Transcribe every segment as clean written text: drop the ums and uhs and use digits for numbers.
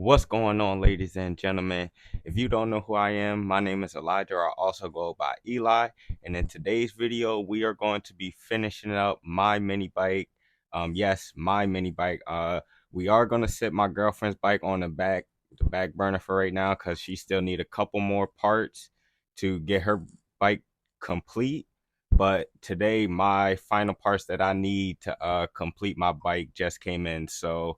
What's going on, ladies and gentlemen? If you don't know who I am, my name is Elijah. I also go by Eli. And in today's video, we are going to be finishing up my mini bike. Yes, my mini bike. We are going to sit my girlfriend's bike on the back burner for right now because she still need a couple more parts to get her bike complete. But today, my final parts that I need to complete my bike just came in. So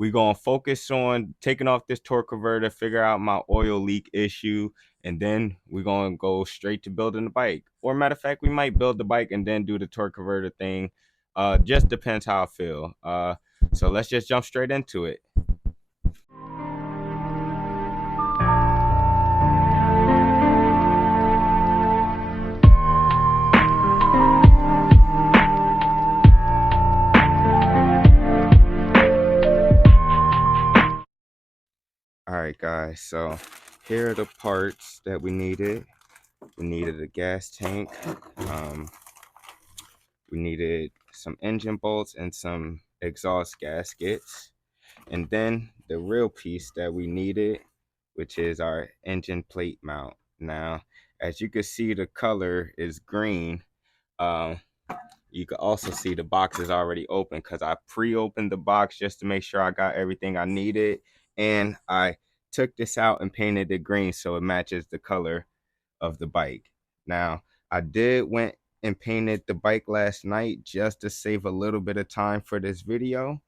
we're going to focus on taking off this torque converter, figure out my oil leak issue, and then we're going to go straight to building the bike. Or matter of fact, we might build the bike and then do the torque converter thing. Just depends how I feel. So let's just jump straight into it. All right, guys. So here are the parts that we needed. We needed a gas tank. We needed some engine bolts and some exhaust gaskets. And then the real piece that we needed, which is our engine plate mount. Now, as you can see, the color is green. Um, you can also see the box is already open because I pre-opened the box just to make sure I got everything I needed. And I took this out and painted it green so it matches the color of the bike. Now, I did went and painted the bike last night just to save a little bit of time for this video.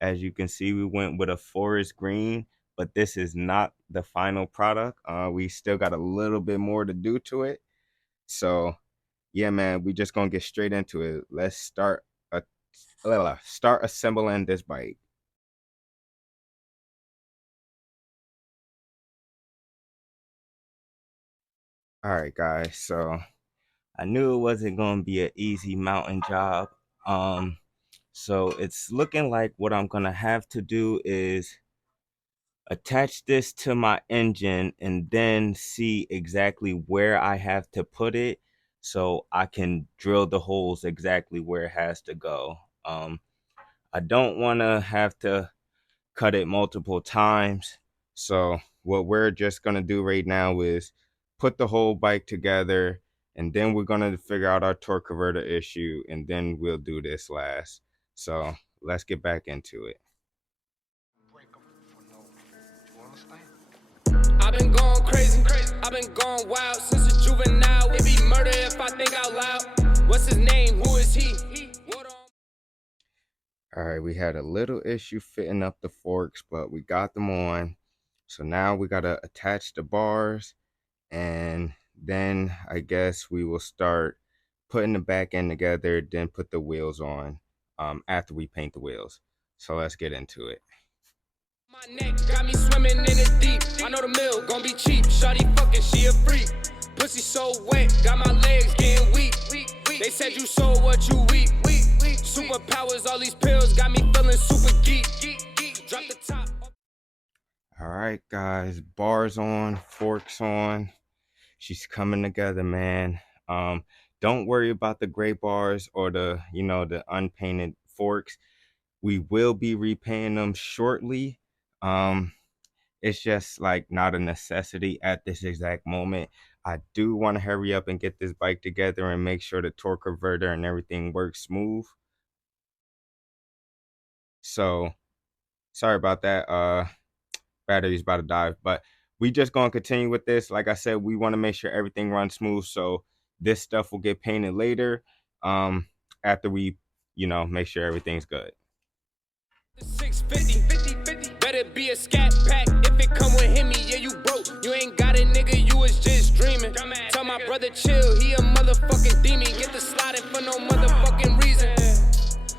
As you can see, we went with a forest green, but this is not the final product. We still got a little bit more to do to it. So yeah, man, we just gonna get straight into it. Let's start assembling this bike. All right, guys. So I knew it wasn't gonna be an easy mountain job. So it's looking like what I'm gonna have to do is attach this to my engine and then see exactly where I have to put it so I can drill the holes exactly where it has to go. I don't want to have to cut it multiple times. So what we're just going to do right now is put the whole bike together, and then we're going to figure out our torque converter issue, and then we'll do this last. So let's get back into it. I've been going crazy, I've been going wild since a juvenile. It be murder if I think out loud. What's his name? Who is he? All right, we had a little issue fitting up the forks, but we got them on. So now we got to attach the bars, and then I guess we will start putting the back end together, then put the wheels on after we paint the wheels. So let's get into it. My neck got me swimming in it deep. I know the mill gon' be cheap. Shawty fucking, she a freak. Pussy so wet, got my legs getting weak. They said you sold what you weak. Superpowers, all these pills got me feeling super geek. Drop the top. All right, guys, bars on, forks on. She's coming together, man. Don't worry about the gray bars or the unpainted forks. We will be repainting them shortly. It's just like not a necessity at this exact moment. I do want to hurry up and get this bike together and make sure the torque converter and everything works smooth. So sorry about that. Battery's about to die, but we just gonna continue with this. Like I said, we want to make sure everything runs smooth. So this stuff will get painted later. After we, make sure everything's good. 650, better be a scat pack. If it come with him, yeah, you broke. You ain't got it, nigga, you was just dreaming. Tell my brother chill, he a motherfucking demon. Get the sliding for no motherfucking reason.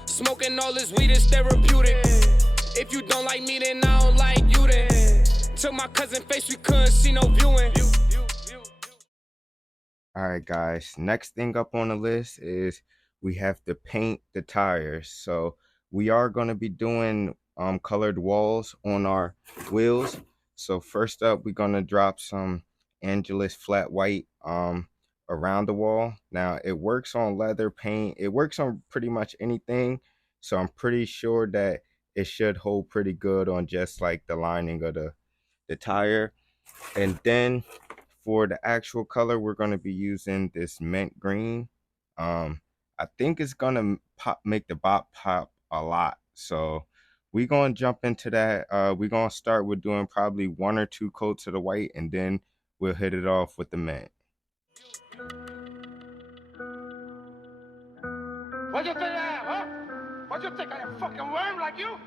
Smoking all this weed is therapeutic. If you don't like me, then I don't like you then. Took my cousin face, we couldn't see no viewing. All right, guys. Next thing up on the list is we have to paint the tires. So we are going to be doing colored walls on our wheels. So first up, we're going to drop some Angelus flat white around the wall. Now it works on leather paint. It works on pretty much anything. So I'm pretty sure that it should hold pretty good on just like the lining of the tire. And then for the actual color, we're going to be using this mint green. I think it's going to make the bot pop a lot. So we're going to jump into that. We're going to start with doing probably 1 or 2 coats of the white, and then we'll hit it off with the mint. What you think I am, huh? What you think I am, fucking worm like you?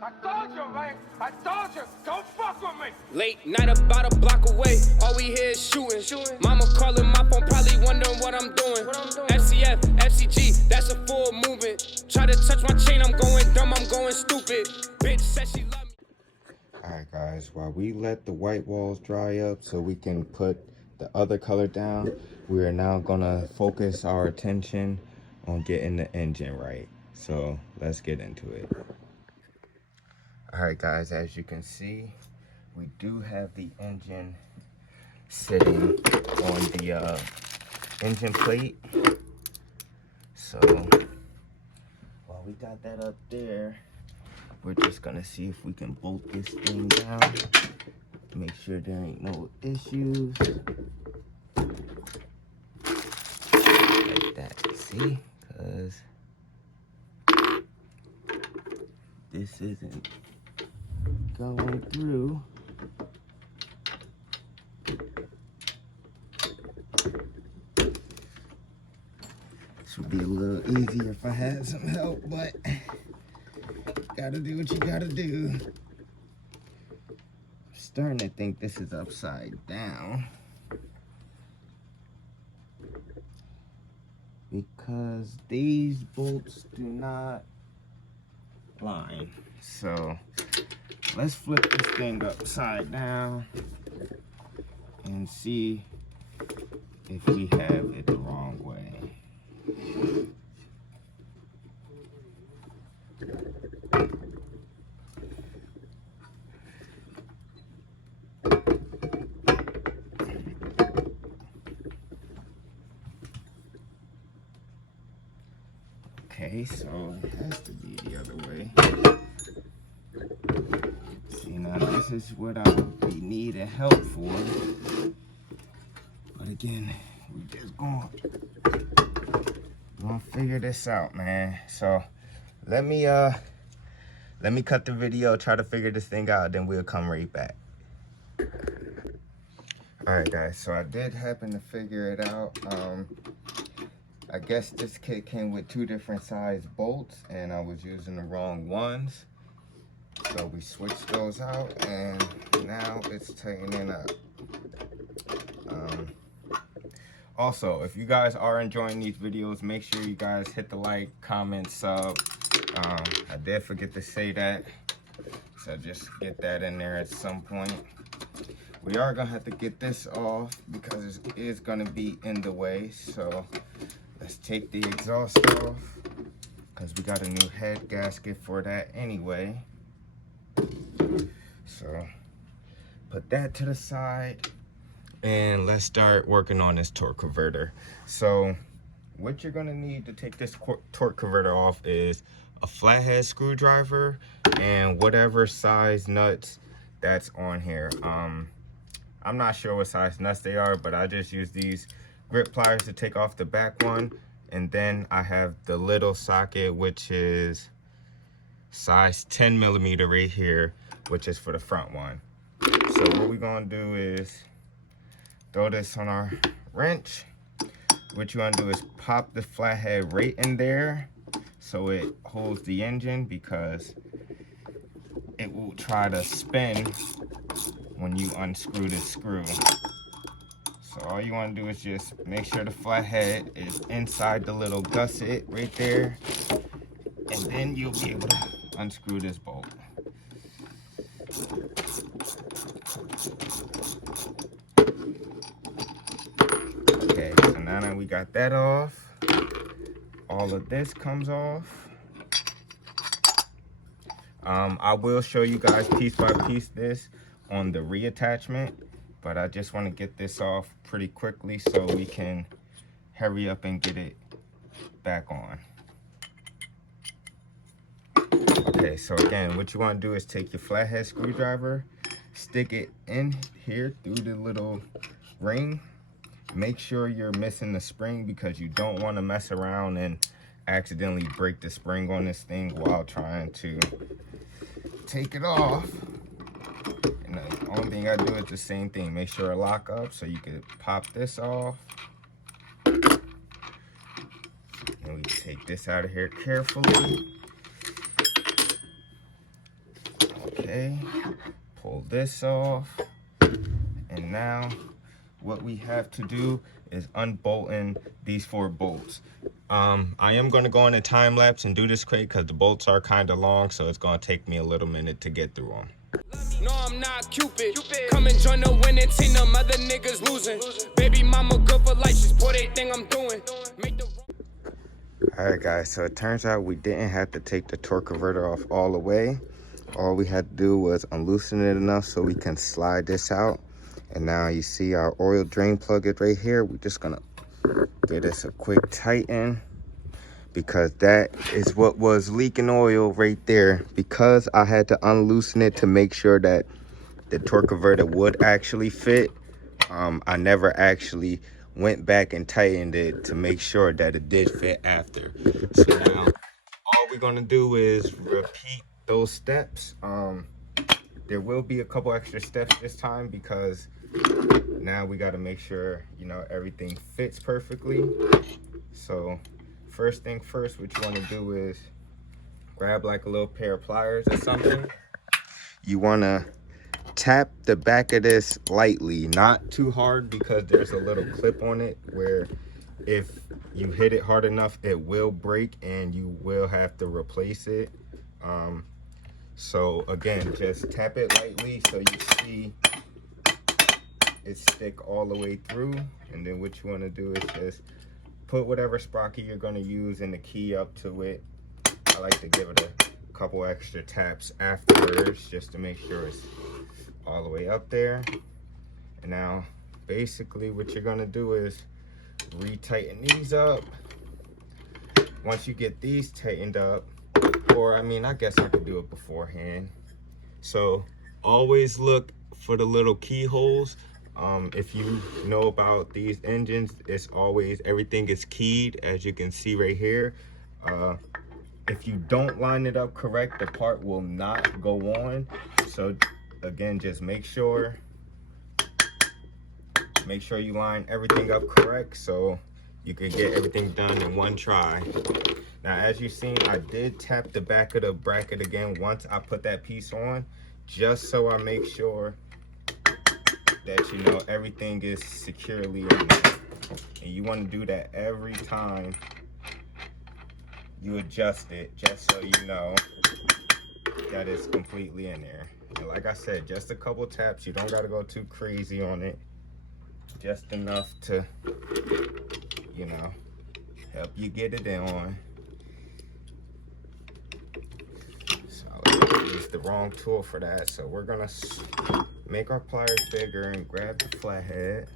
I told you, man. I told you. Don't fuck with me. Late night about a block away. All we hear is shooting. Mama calling my phone, probably wondering what I'm doing. FCF, FCG, that's a full movement. Try to touch my chain, I'm going dumb, I'm going stupid. Bitch said she love me. Alright guys, while we let the white walls dry up so we can put the other color down, we are now gonna focus our attention on getting the engine right. So let's get into it. Alright guys, as you can see, we do have the engine sitting on the engine plate. So while we got that up there, we're just gonna see if we can bolt this thing down, make sure there ain't no issues. Like that, see? Because this isn't going through. This would be a little easier if I had some help, but gotta do what you gotta do. I'm starting to think this is upside down, because these bolts do not line. So let's flip this thing upside down and see if we have it the wrong way. Okay, so it has to be the other way. See, now this is what I would be needing help for. But again, we just gonna figure this out, man. So let me cut the video, try to figure this thing out, then we'll come right back. Alright guys, so I did happen to figure it out. I guess this kit came with 2 different size bolts and I was using the wrong ones. So we switched those out and now it's tightening up. Also, if you guys are enjoying these videos, make sure you guys hit the like, comment, sub. I did forget to say that, so just get that in there at some point. We are gonna have to get this off because it is gonna be in the way. So let's take the exhaust off because we got a new head gasket for that anyway. So put that to the side and let's start working on this torque converter. So what you're gonna need to take this torque converter off is a flathead screwdriver and whatever size nuts that's on here. I'm not sure what size nuts they are, but I just use these grip pliers to take off the back one, and then I have the little socket, which is size 10 millimeter right here, which is for the front one. So what we're gonna do is throw this on our wrench. What you want to do is pop the flathead right in there so it holds the engine, because it will try to spin when you unscrew this screw. So all you want to do is just make sure the flathead is inside the little gusset right there, and then you'll be able to unscrew this bolt. Okay, so now that we got that off, all of this comes off. I will show you guys piece by piece this on the reattachment, but I just want to get this off pretty quickly so we can hurry up and get it back on. Okay, so again, what you want to do is take your flathead screwdriver, stick it in here through the little ring. Make sure you're missing the spring because you don't want to mess around and accidentally break the spring on this thing while trying to take it off. And the only thing I do is the same thing. Make sure it lock up so you can pop this off. And we take this out of here carefully. Okay, pull this off. And now what we have to do is unbolting these 4 bolts. I am going to go on a time lapse and do this quick because the bolts are kind of long, so it's going to take me a little minute to get through them. No, I'm not Cupid. Come and join the winning team, them other niggas losing. Baby mama good for life, she's for everything I'm doing. Alright guys, so it turns out we didn't have to take the torque converter off all the way. All we had to do was unloosen it enough so we can slide this out. And now you see our oil drain plug is right here. We're just gonna give this a quick tighten because that is what was leaking oil right there. Because I had to unloosen it to make sure that the torque converter would actually fit, I never actually went back and tightened it to make sure that it did fit after. So now all we're gonna do is repeat those steps. There will be a couple extra steps this time because now we got to make sure, you know, everything fits perfectly. So first thing first, what you want to do is grab like a little pair of pliers or something. You want to tap the back of this lightly, not too hard because there's a little clip on it where if you hit it hard enough, it will break and you will have to replace it. So again, just tap it lightly so you see it stick all the way through. And then what you want to do is just put whatever sprocket you're going to use and the key up to it. I like to give it a couple extra taps afterwards just to make sure it's all the way up there. And now basically what you're going to do is re-tighten these up. Once you get these tightened up, or I mean, I guess I could do it beforehand. So always look for the little keyholes. If you know about these engines, it's always, everything is keyed, as you can see right here. If you don't line it up correct, the part will not go on. So again, just make sure you line everything up correct so you can get everything done in one try. Now, as you've seen, I did tap the back of the bracket again once I put that piece on, just so I make sure that, you know, everything is securely in there. And you want to do that every time you adjust it, just so you know that it's completely in there. And like I said, just a couple taps. You don't got to go too crazy on it. Just enough to, you know, help you get it on. So I used the wrong tool for that. So we're gonna make our pliers bigger and grab the flathead.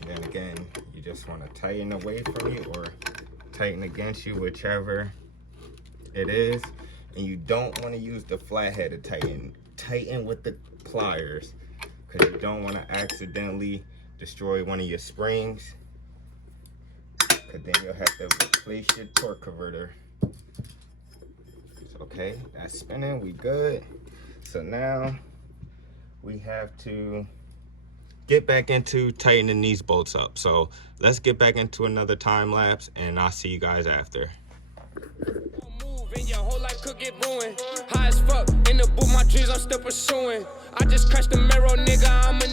And then again, you just want to tighten away from you or tighten against you, whichever it is. And you don't want to use the flathead to tighten. Tighten with the pliers, because you don't want to accidentally destroy one of your springs, because then you'll have to replace your torque converter. So, okay, that's spinning, we good. So now we have to get back into tightening these bolts up. So let's get back into another time lapse and I'll see you guys after. And your whole life could get ruined. High as fuck in the booth, my dreams I'm still pursuing. I just crashed the mirror, nigga, I'm a